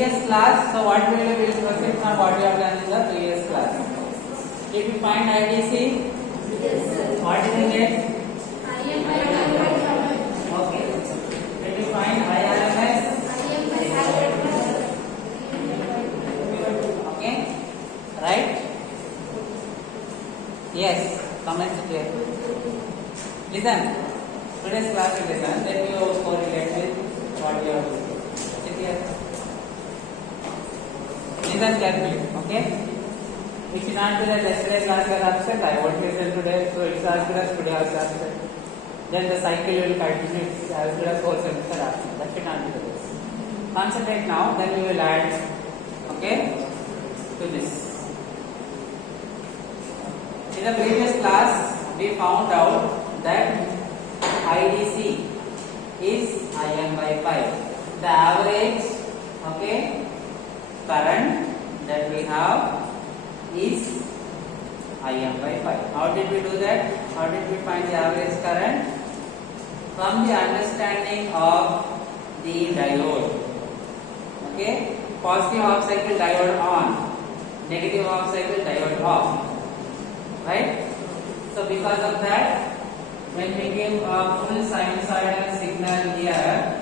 previous class, so what we will proceed from what we have done in the previous class. If you find IDC, what is it? Okay. If you find IRMS, okay, right? Yes, comments here. Listen, today's class is listen, then you correlate with what you have discussed. Sit here. Listen carefully, okay? It should not be that yesterday class was absent, I won't listen today, so it's as good as today also absent. Then the cycle will continue, it's as good as whole semester absent. That should not be the case. Concentrate now, then we will add, okay, to this. In the previous class, we found out that IDC is IM by pi. The average, okay, current that we have is IM by pi. How did we do that? How did we find the average current? From the understanding of the diode. Okay, positive half cycle diode on, negative half cycle diode off. Right? So because of that, when we give a full sinusoidal signal here,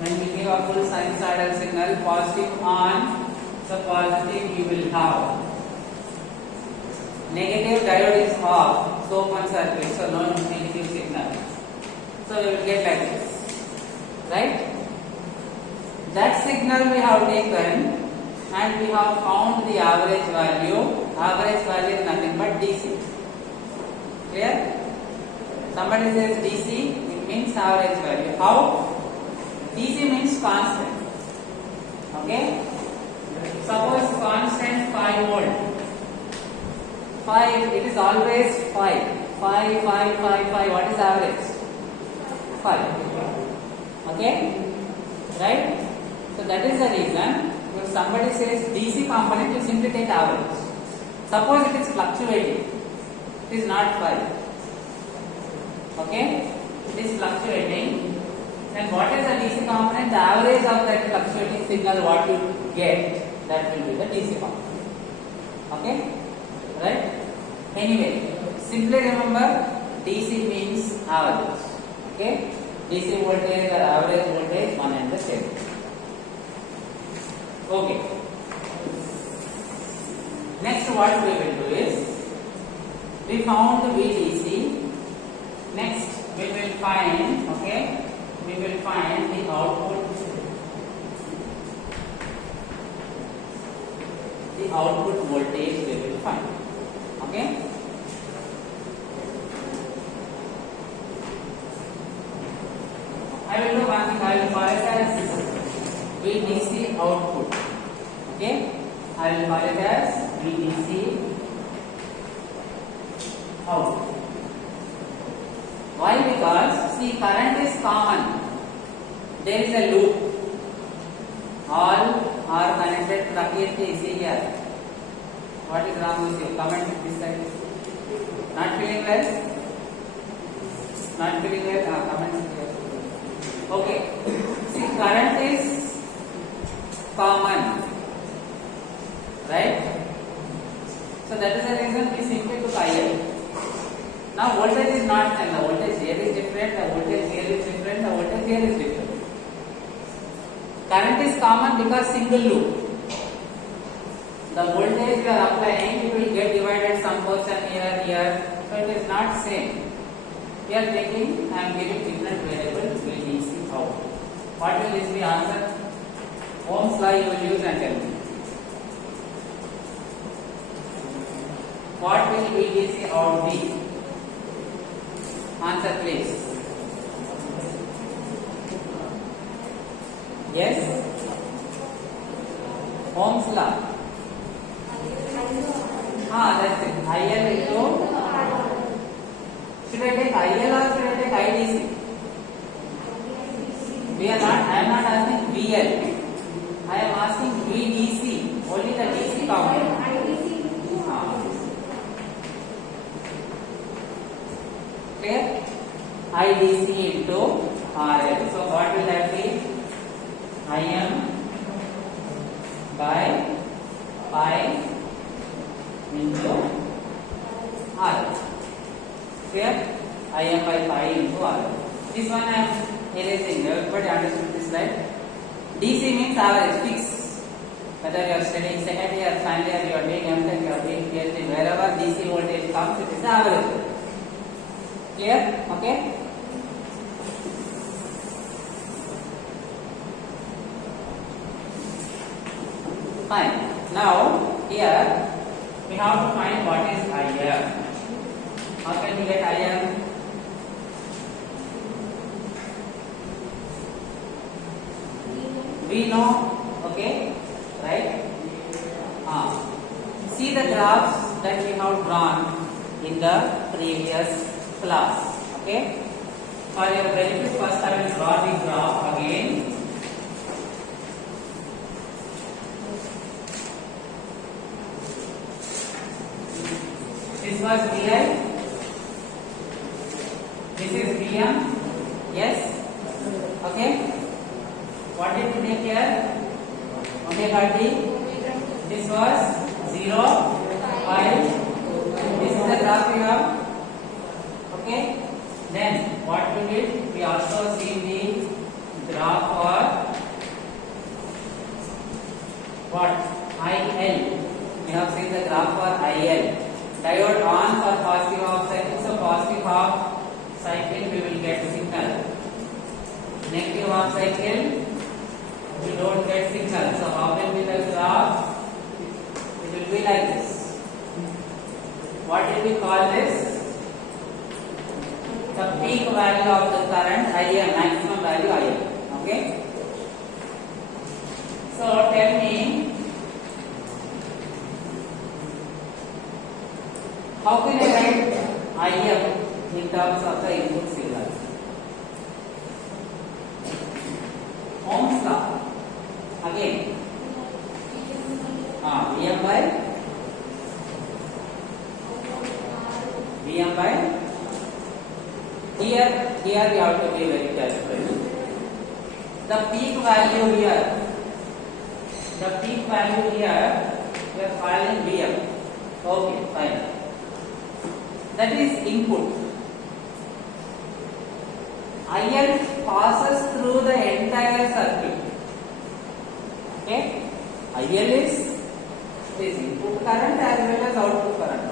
when we give a full sinusoidal signal, positive on, so positive you will have. Negative diode is off, so open circuit, so no negative signal. So we will get like this. Right? That signal we have taken and we have found the average value. Average value is nothing but DC. Clear? Somebody says DC, it means average value. How? DC means constant. Okay? Suppose constant 5 volt. 5, it is always 5. 5. What is average? 5. Okay? Right? So that is the reason. If somebody says DC component, you simply take average. Suppose it is fluctuating, it is not 5. Okay? It is fluctuating. Then what is the DC component? The average of that fluctuating signal, what you get, that will be the DC component. Okay? Right? Anyway, simply remember DC means average. Okay? DC voltage or average voltage, one and the same. Okay. Next what we will do is, we found VDC. Next we will find, okay, we will find the output. The output voltage we will find. Okay. I will do one thing, I will call it as VDC output. Okay. I will call it as VDC output. Why? Because see, current is common. There is a loop. All are connected. Prakirti, see here. What is wrong with you? Comment this side. Not feeling well? Not feeling well? Comment here. Okay. See, current is common. Right? So that is the reason we simply took IL. Now voltage is not same. The voltage here is different, the voltage here is different, the voltage here is different. Current is common because single loop. The voltage we are applying, it will get divided some portion here and here. So it is not same. We are taking and giving different variables VDC out. What will this be answer? Ohm's law you will use and tell me. What will VDC out be? Answer please. Yes? Ohm's law. That's it. IL into. Should I take IL or should I take IDC? I am not asking VL. I am asking VDC. Only the DC component. Clear? IDC into RL. So what will that be? IM pi into R. Clear? Im by pi into R. This one I am erasing. Everybody understood this, right? DC means average, fixed. Whether you are studying second year, final year, you are doing M.Tech, you are doing PhD, wherever DC voltage comes, it is average. Clear? Okay? Fine. Now, here we have to find what is IM. How can we get IM? We know, okay? Right? See the graphs that we have drawn in the previous class. Okay? For your benefit, first I will draw the graph again. This was Vi. This is Vm. Yes? Okay? What did we make here? Omega t. This was 0, 5. This is the graph we have. Okay? Then what we did? We also see the graph for what? IL. We have seen the graph for IL. Diode on for positive half cycle. So positive half cycle we will get signal. Negative half cycle we don't get signal. So how will be the graph? It will be like this. What did we call this? The peak value of the current IM, maximum value IM. Okay? So tell me, how can I write IM in terms of the input signal? Ohm's law. Again, Vm by here we have to be very careful. The peak value here we are calling Vm. Okay, fine. That is input. IL passes through the entire circuit. Okay? IL is input current as well as output current.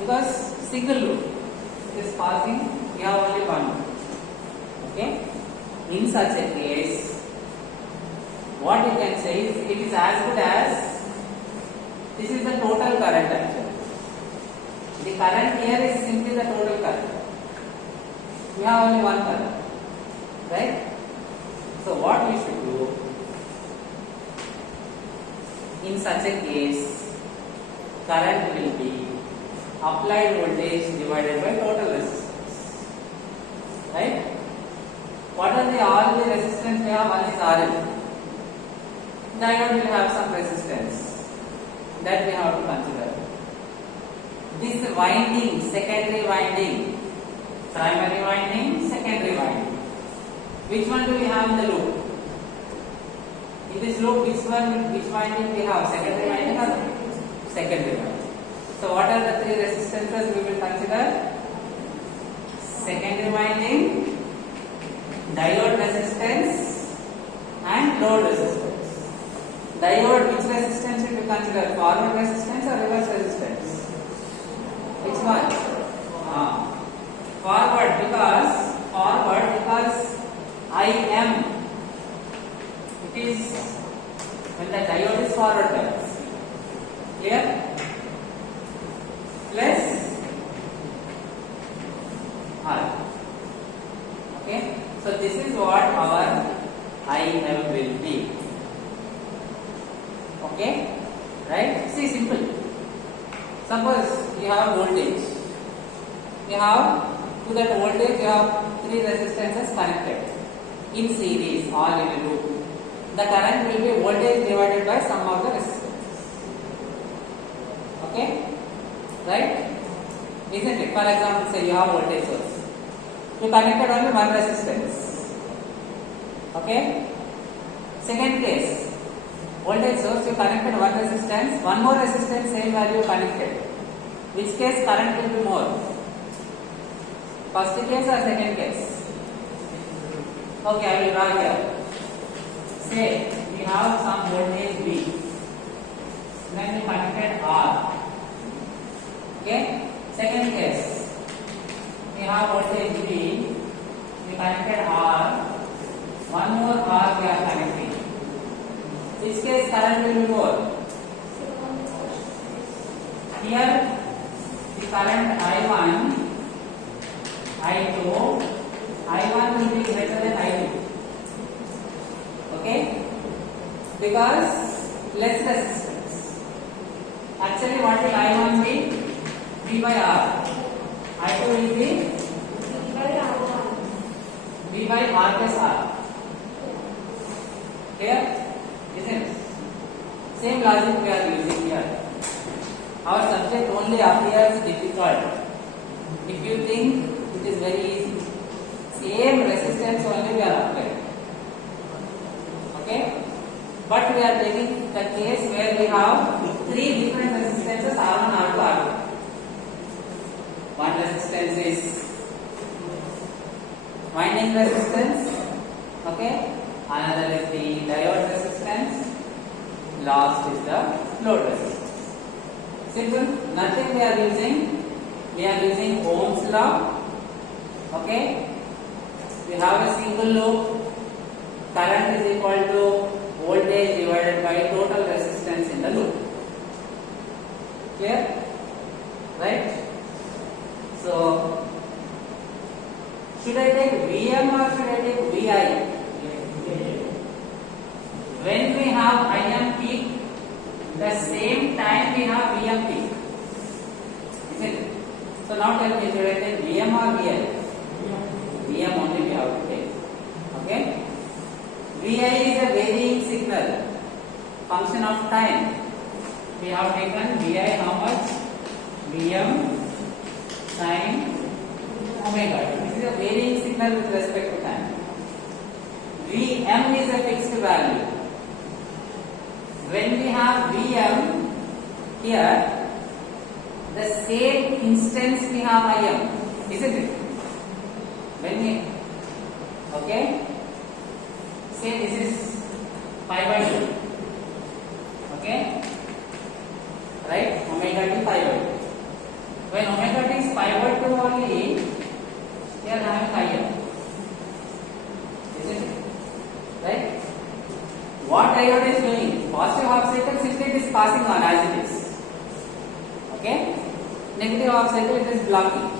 Because single loop is passing, we have only one loop. Okay? In such a case, what you can say is it is as good as this is the total current actually. The current here is simply the total current. We have only one current. Right? So what we should do in such a case, current will be applied voltage divided by total resistance. Right? What are all the resistance we have? One is RL. Diode will have some resistance that we have to consider. This winding, secondary winding, primary winding, secondary winding. Which one do we have in the loop? In this loop, which winding we have? Secondary winding or secondary winding? So what are the three resistances we will consider? Secondary winding, diode resistance and load resistance. Diode, which resistance should we consider? Forward resistance or reverse resistance? Which one? Forward because IM, it is when the diode is forward bias. Clear? Plus R. Okay? So this is what our IM will be. Okay? Right? See, simple. Suppose you have voltage. You have, to that voltage you have three resistances connected in series, all in a loop. The current will be voltage divided by sum of the resistances. Okay? Right? Isn't it? For example, say you have voltage source. You connected only one resistance. Okay? Second case, voltage source you connected one resistance, one more resistance, same value connected. Which case current will be more? First case or second case? Okay, I will draw here. Say we have some voltage V, then we connected R. Okay. Second case, we have voltage V, we connected R, one more R we are connecting. This case current will be more. Here the current I1, I2, I1 will be greater than I2. Okay? Because less resistance. Actually what will I1 be? V by R. I2 will be V by R plus R. Clear? Isn't it? Same logic we are using here. Our subject only appears difficult if you think it is very easy. Same resistance only we are applying. Okay? But we are taking the case where we have three different resistances R1, R2, R2. One resistance is winding resistance, okay? Another is the diode resistance. Last is the load resistance. Simple, nothing we are using. We are using Ohm's law, okay? We have a single loop. Current is equal to voltage divided by total resistance in the loop. Clear? Right? So, should I take Vm or should I take Vi? When we have Im peak, the same time we have Vm peak. Isn't it? So now tell me, should I take Vm or Vi? Vm only we have to take. Okay? Vi is a varying signal, function of time. We have taken Vi how much? Vm sin omega. This is a varying signal with respect to time. Vm is a fixed value. When we have Vm here, the same instance we have Im, isn't it? When we, okay, say this is pi by 2, okay, right? Omega t pi by 2. When omega t is pi by 2 only, we are having Im, isn't it? Right? What diode is doing? Positive half cycle, simply it is passing on as it is. Okay? Negative half cycle, it is blocking.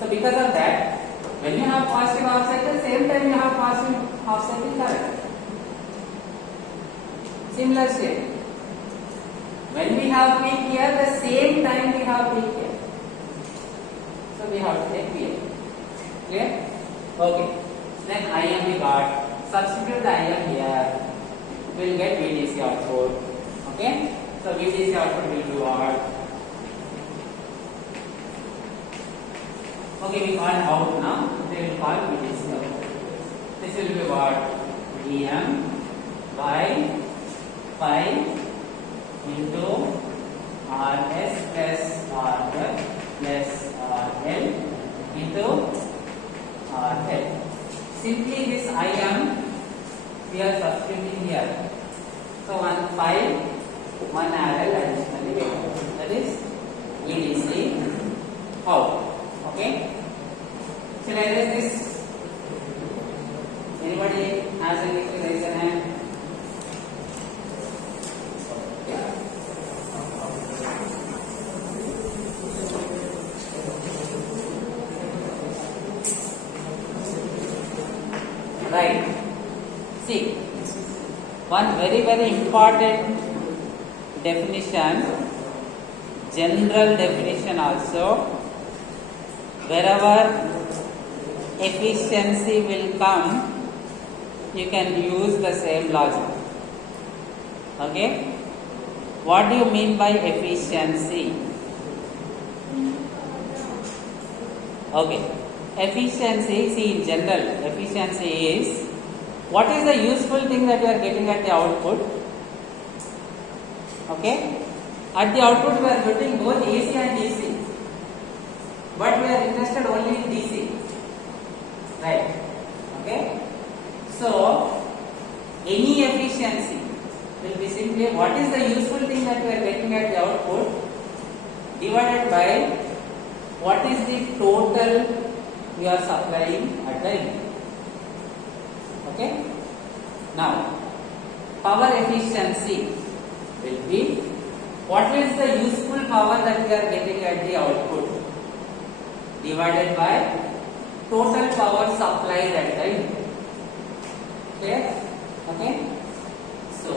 So because of that, when you have positive half cycle, same time you have positive half cycle current. Similar state. When we have peak here, the same time we have peak here. So we have to take Vm. Clear? Okay. Then Im we got. Substitute the Im here. We will get VDC output. Okay? So VDC output will be what? Okay, we can't out now. They will call VDC output. This will be what? Vm by pi into Rs plus R1 plus RL into RL. Simply this Im we are substituting here. So 1 pi, 1 RL additionally we have. That is EDC out. Okay? Shall I raise this? Anybody has anything to raise their hand? Right. See, one very important definition, general definition also, wherever efficiency will come, you can use the same logic. Okay? What do you mean by efficiency? Okay. Efficiency, see in general, efficiency is what is the useful thing that you are getting at the output Okay, at the output we are getting both AC and DC, but we are interested only in DC, right? Okay, so any efficiency will be simply what is the useful thing that we are getting at the output divided by what is the total we are supplying at the input. Okay, now power efficiency will be what is the useful power that we are getting at the output divided by total power supplied at the input. Clear? Okay, so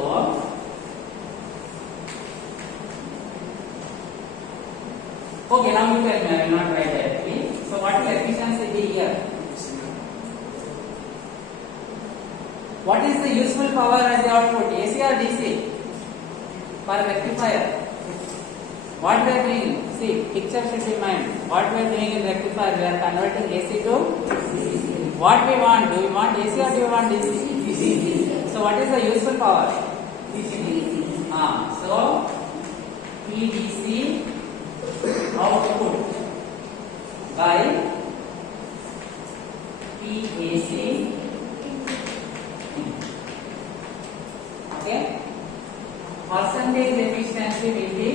okay, now you can I will not write directly. So what is efficiency be here? What is the useful power at the output, AC or DC? For rectifier, what we are doing, see, picture should be mind. What we are doing in rectifier, we are converting AC to DC. What we want, do we want AC or do we want DC? DC. So what is the useful power? DC. So PDC output by PAC. Okay, percentage efficiency will be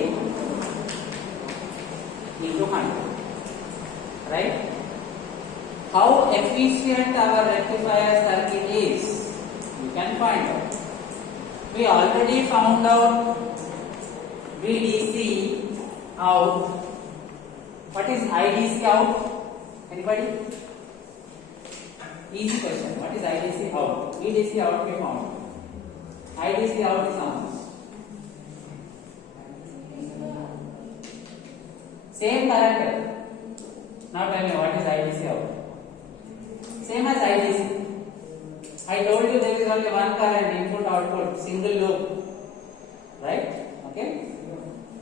into 100, right? How efficient our rectifier circuit is, you can find out. We already found out VDC out. What is IDC out? Anybody? Easy question. What is IDC out? VDC out we found. IDC out is how much? Same current. Now tell me what is IDC out? Same as IDC. I told you there is only one current, input output, single loop, right? Okay.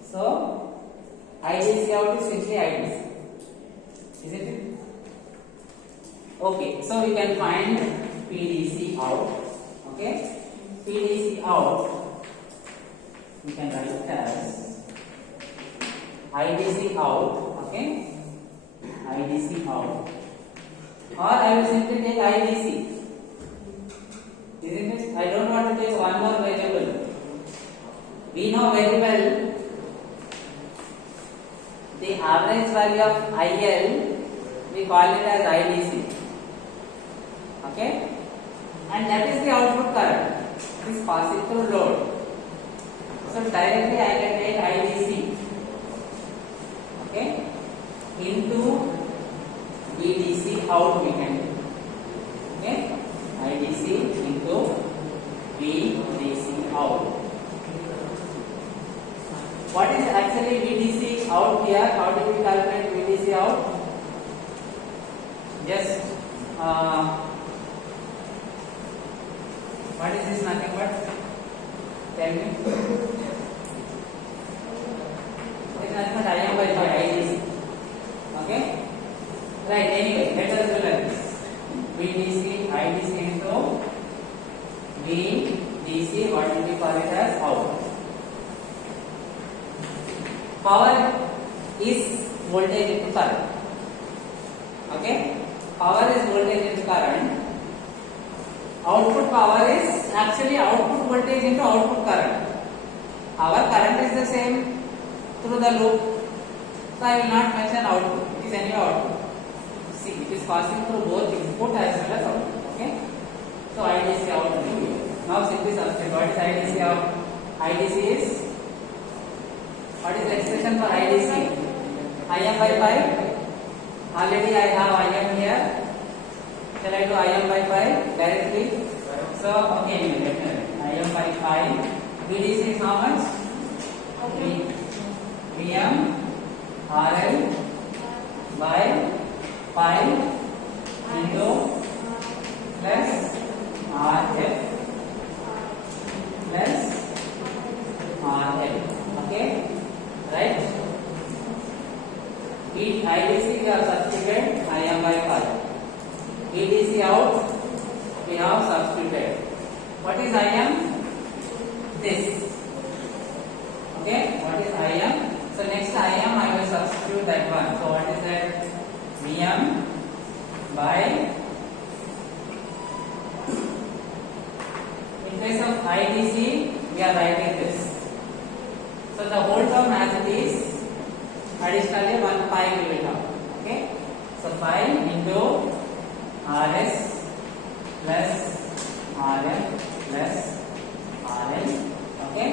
So IDC out is simply IDC, isn't it? Okay. So we can find PDC out. Okay. PDC out, we can write it as IDC out, okay? IDC out, or I will simply take IDC, isn't it? I don't want to take one more variable. We know very well the average value of IL, we call it as IDC, okay? And that is the output current. Is passing through load. So directly I can take IDC, okay, into VDC out we can do. Okay, IDC into VDC out. What is actually VDC out here? How do we calculate VDC out? Just what is this? Nothing but, tell me. It is nothing but IM by IDC. Okay? Right, anyway, let us do like this. VDC, IDC into VDC, what will we call it as out? Power is voltage into current. Okay? Power is voltage into current. Output power is actually output voltage into output current. Our current is the same through the loop, so I will not mention output. It is anyway output. See, it is passing through both input as well as output. Okay. So IDC out will be here. Now simply substitute. What is IDC out? IDC is, what is the expression for IDC? IM by pi. Already I have IM here. Shall I do IM by pi directly? So, okay, IM by pi. VDC is how much? VM RL by pi into plus RF plus RL. Okay, right? IDC we have substituted IM by pi. VDC out we have substituted. What is IM? This. Okay, what is Im? So next Im I will substitute that one. So what is that? Vm by, in case of IDC we are writing this. So the whole term as it is, additionally 1 pi we will have. Okay, so pi into Rs plus Rm plus Rn, okay,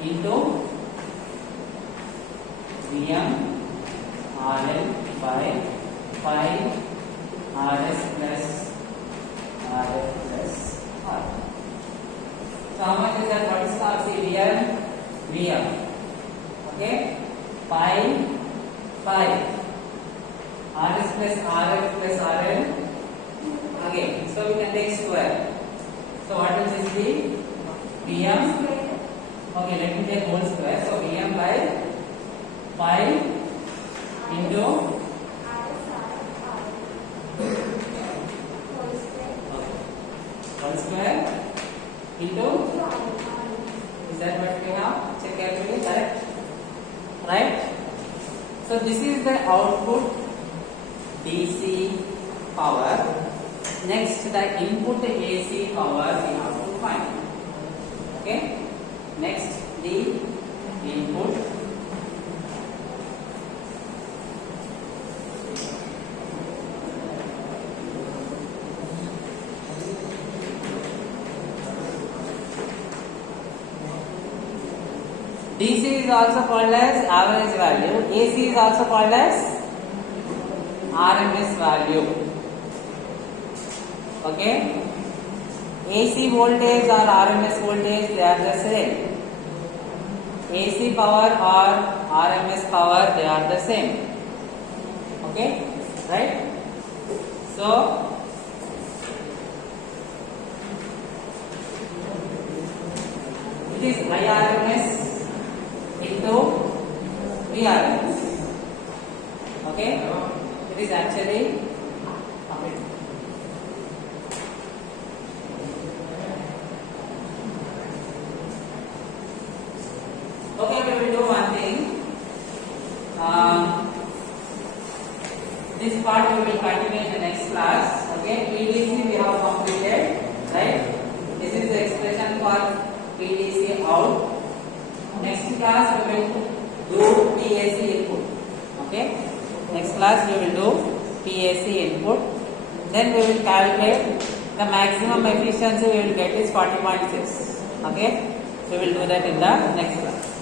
into Vm Rn by pi Rs plus Rn plus R. So how much is that? What is called Vm? Vm, okay, pi Rs plus Rf plus Rn again. So we can take square. So what will this be? Vm. Okay, let me take whole square. So Vm by pi into whole square into, is that what we have? Check carefully, correct? Right? So this is the output DC power. Next, the input AC power we have to find. Okay? Next, the input DC is also called as average value. AC is also called as RMS value. Okay? AC voltage or RMS voltage, they are the same. AC power or RMS power, they are the same. Okay? Right? So, it is IRMS into VRMS. Okay? It is actually okay, we will do one thing. This part we will continue in the next class. Okay, PDC we have completed, right? This is the expression for PDC out. Next class we will do PAC input. Okay, next class we will do PAC input. Then we will calculate the maximum efficiency we will get is 40.6. Okay, we will do that in the next class.